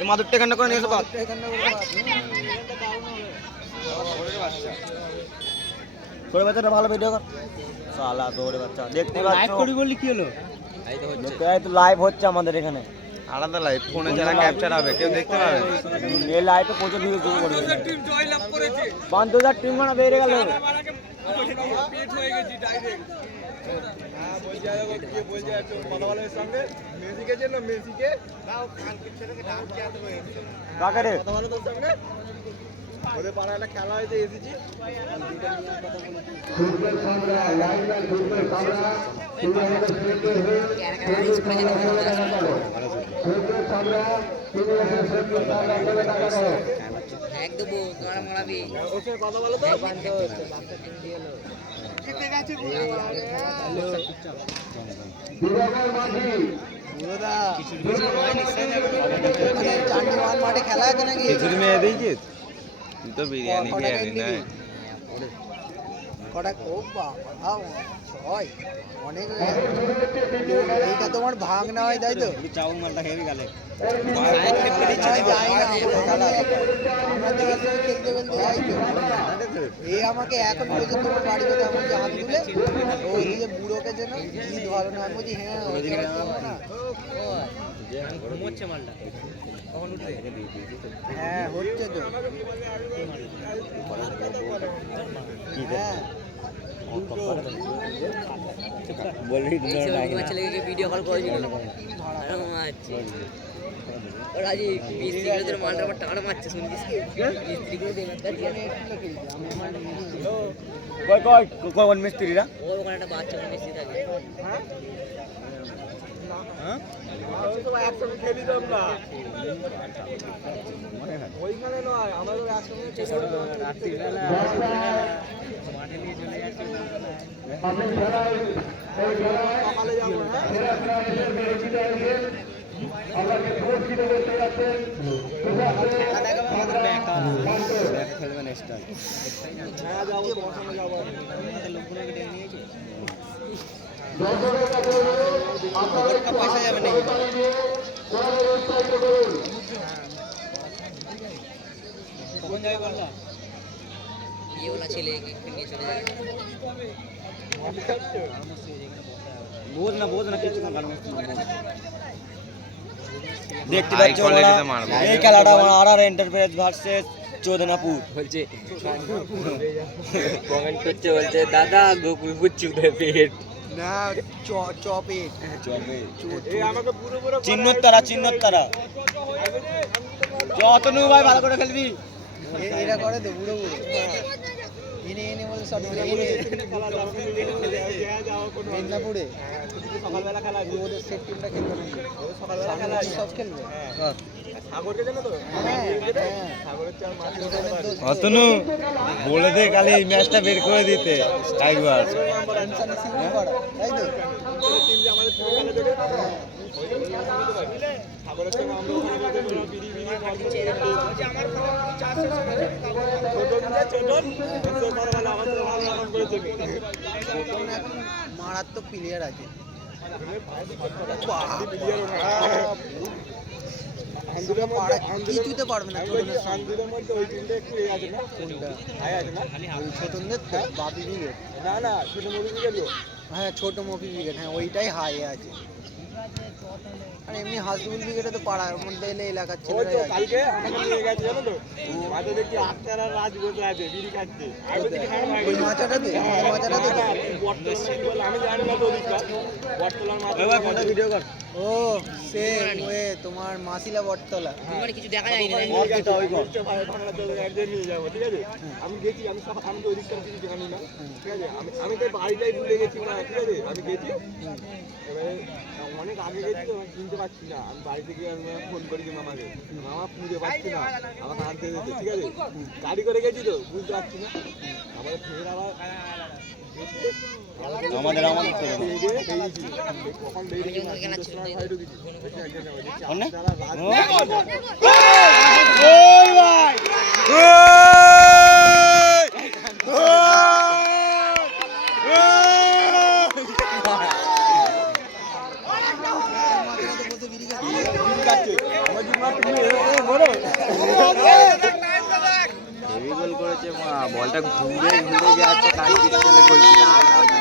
এই মাদুরটা এখানটা করে নিয়ে এসো বাদ। ছোট বাচ্চাটা ভালো ভিডিও কর। শালা দৌড়ে বাচ্চা দেখতে পাচ্ছ। লাইভ করি বললি কি হলো? এই তো হচ্ছে। এই তো লাইভ হচ্ছে আমাদের এখানে। আলাদা লাইভ ফোনে যারা ক্যাপচার হবে কেউ দেখতে পাবে। এই লাইভে প্রচুর ভিউ শুরু করবে। 5000 টিম জয় লাভ করেছে। 5000 টিম মানে বেড়ে গেল। পেট হয়ে গেছি ডাইরেক্ট। হ্যাঁ বলছি আর কি বলছে আছো কথা বলার সঙ্গে মেসিকে চেনো মেসিকে নাও কালকে ছেলেকে ডাক কে এত হয়েছে কাকে রে কথা বলো তোর সঙ্গে ওদের পাড়ায় একটা খেলা হয়েছে এসেছি ফুটবল সামরা লাইন লাইন ফুটবল সামরা তুমি আমাদের খেলতে হবে ফুটবল সামরা তুমি আমাদের ফুটবল সামরা করে টাকা দাও এক দেবো তোরা মারাবি ওকে কথা বলো তো জিতে গেছে বিভাগের মাঝি পুরোদা চান্ডিওয়াল মাঠে খেলা আছে নাকি খিচুড়ি মেয়ে দিয়েছিস তুই তো বিরিয়ানি খেয়ে না কটা ও বাবা ছয় অনেক এইটা তোমার ভাগ না হয় তাই তো চাউল মালটা হেভি গেলে এই আমাকে এখন বলছে তোমার বাড়ি কথা আমার হাত তুলে ওই যে বুড়োকে যেন কি ধরো না আমি বলছি হ্যাঁ ঘুমোচ্ছে মালটা কখন উঠবে হ্যাঁ হচ্ছে তো হ্যাঁ ছেলেকে ভিডিও কল করেছিল রাজি মিস্ত্রিগুলোদের মালটা আমার টাকা মারছে শুনছিস মিস্ত্রিগুলো কোন মিস্ত্রিরা ওখানে একটা বাচ্চা মিস্ত্রি থাকে হ্যাঁ একসঙ্গে খেলি তো আমরা ওইখানে নয় আমাদের একসঙ্গে রাত্রিবেলা মাঠে নিয়ে চলে যাচ্ছে সকালে যাবো খেলবেন এক্সট্রা হ্যাঁ যাবো তোমার সঙ্গে যাবো লোকগুলোকে ডেকে নিয়েছি পয়সা যাবে নাকি কখন যাবে বললা বিয়েওয়ালা ছেলে নিয়ে চলে যাবে বোঝ না কিছু না দেখতে পাচ্ছ এই খেলাটা আর এন্টারপ্রাইজ ভার্সেস চোদনাপুর বলছে কমেন্ট করছে বলছে দাদা গোকুলপুর চুদে পেট না চপেট চিহ্নতারা যতনু ভাই ভালো করে খেলবি এরা করে তো বুড়ো এনে বলে সব মেদিনীপুরে সকালবেলা খেলা ওদের সেট টিমটা খেলবে সকালবেলা খেলা সব খেলবে অতনু বলে দে কালে এই ম্যাচটা বের করে দিতে একবার মারাত্মক প্লেয়ার আছে কিছুতে পারবে না বাপি ব্রিগেড না ছোট মুভি ব্রিগেড হ্যাঁ ছোট মুভি ব্রিগেড হ্যাঁ ওইটাই হাই আছে আর এমনি হাসদুল ব্রিগেডে তো পাড়ার মধ্যে এলে এলাকার ছেলেরা কালকে আমাকে নিয়ে গেছে জানো তো মাঝে দেখি আক্তারা রাজ বসে আছে বিড়ি খাচ্ছে ওই মাচাটাতে আমি জানি না তো বটতলার মাথা ভিডিও কর ও সে ওয়ে তোমার মাসিলা বটতলা মানে কিছু দেখা যায় না একদিন নিয়ে যাবো ঠিক আছে আমি গেছি আমি তো ওদিকটা কিছু জানি না ঠিক আছে আমি তো বাড়িটাই ভুলে গেছি না ঠিক আছে আমি গেছি এবারে অনেক আগে গেছি তো চিনতে পারছি না আমি বাড়িতে গিয়ে আমি ফোন করেছি মামাকে মামা পুজো পাচ্ছি না আমাকে আনতে দিতে ঠিক আছে গাড়ি করে গেছি তো বুঝতে পারছি না আবার ফের আবার আমাদের আমাদের হেভি গোল করেছে মা, বলটা ঘুরে ঘুরে যাচ্ছে কাজ পিছনে গোল।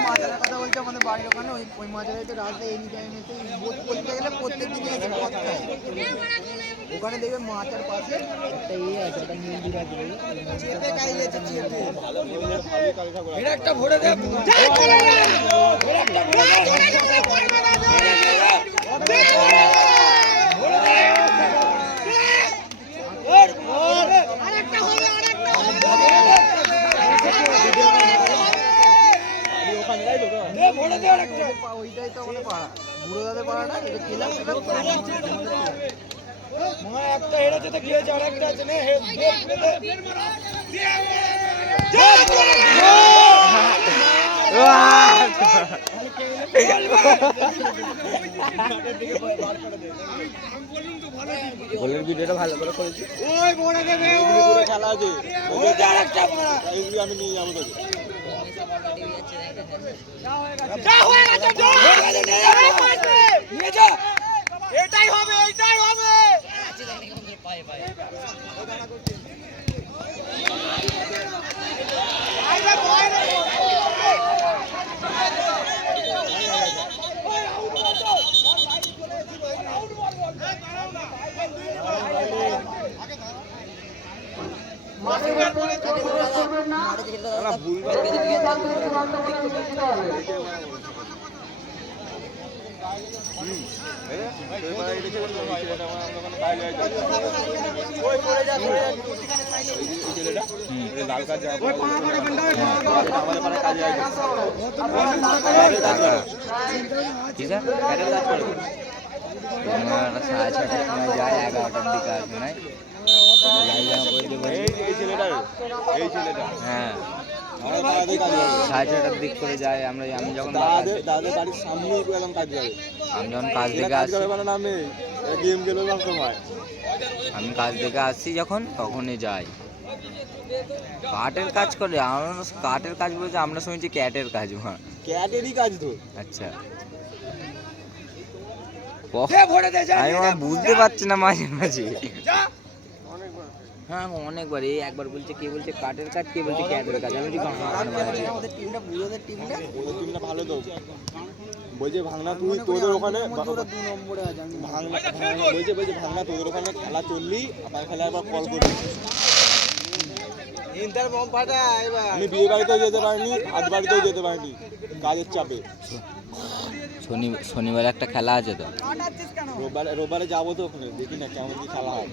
মাজারের কথা বলছে আমাদের বাড়ির ওখানে, ওই মাজারে তো রাতে এনি টাইম এসে বোট করতে গেলে প্রত্যেক দিনই এসে পথ খায়। ওখানে দেখবে মাচার পাশে একটা ইয়ে আছে, একটা মন্দির আছে, চেপে গাইলে আছে চেপে। এটা একটা ভরে দে, একটা ভরে দে, ওইটাই তো আমাদের পাড়া, বুড়ো দাদের পাড়া না, এটা ক্লাব একটা হেরে যেতে গিয়েছে, আর একটা আছে না গোলের ভিডিওটা ভালো করে করেছি। ওই বড় দেবে পুরো খেলা আছে, আরেকটা বড় আমি নিয়ে যাবো তোকে। এটাই হবে, এটাই হবে। যায় 11টার দিকে আসবে নাই, হ্যাঁ 6:30টার দিক করে যায়। আমি যখন দাদের বাড়ির সামনে একদম কাজ যাবে, আমি যখন কাজ থেকে আসি, আমি গেম খেলবো সময়, আমি কাজ থেকে আসছি যখন, তখনই যাই। কাঠের কাজ করে, আমরা কাঠের কাজ বলছে, আমরা শুনেছি ক্যাটের কাজ। হ্যাঁ ক্যাটেরই কাজ তো। আচ্ছা, আমি বুঝতে পারছি না মাঝে মাঝে। হ্যাঁ অনেকবার, এই একবার বলছে, কে বলছে কাঠের কাজ, কে বলছে ক্যাটের কাজ। আমি আমাদের টিমটা বুড়োদের টিমটা, ওদের টিমটা ভালো তো। বলছে ভাঙনা তুই তোদের ওখানে 2 নম্বরে আছে, আমি বলছে ভাঙনা তোদের ওখানে খেলা চললি, আবার খেলা আবার কল করবি। আমি বিয়ে বাড়িতেও যেতে পারিনি, আজ বাড়িতেও যেতে পারিনি কাজের চাপে। শনিবার একটা খেলা আছে তো, রোববারে যাবো তো ওখানে, দেখি না কেমন কি খেলা হয়।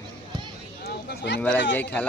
শনিবার এক জায়গায় খেলা